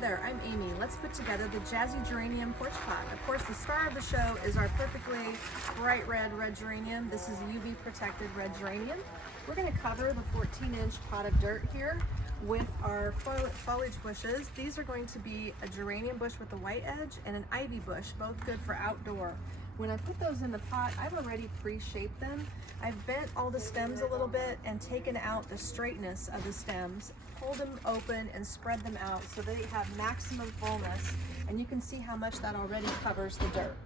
there, I'm Amy. Let's put together the Jazzy Geranium porch pot. Of course, the star of the show is our perfectly bright red geranium. This is UV protected red geranium. We're going to cover the 14-inch pot of dirt here with our foliage bushes. These are going to be a geranium bush with a white edge and an ivy bush, both good for outdoor. When I put those in the pot, I've already pre-shaped them. I've bent all the stems a little bit and taken out the straightness of the stems, pulled them open and spread them out so they have maximum fullness. And you can see how much that already covers the dirt.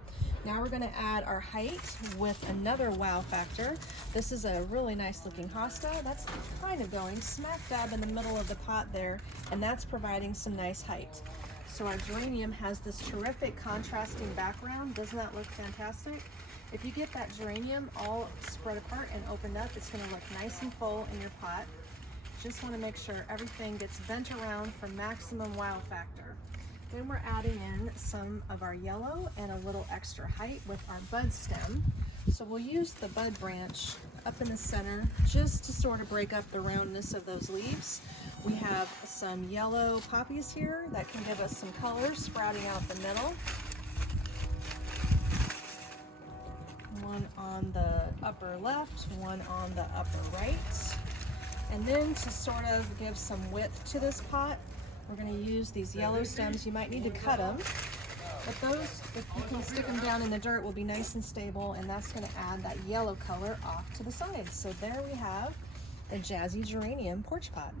Now we're gonna add our height with another wow factor. This is a really nice looking hosta. That's kind of going smack dab in the middle of the pot there, and that's providing some nice height. So our geranium has this terrific contrasting background. Doesn't that look fantastic? If you get that geranium all spread apart and opened up, it's gonna look nice and full in your pot. Just wanna make sure everything gets bent around for maximum wow factor. Then we're adding in some of our yellow and a little extra height with our bud stem. So we'll use the bud branch up in the center just to sort of break up the roundness of those leaves. We have some yellow poppies here that can give us some color sprouting out the middle. One on the upper left, one on the upper right. And then to sort of give some width to this pot, we're going to use these yellow stems. You might need to cut them, but those, if you can stick them down in the dirt, will be nice and stable, and that's going to add that yellow color off to the sides. So there we have the Jazzy Geranium porch pot.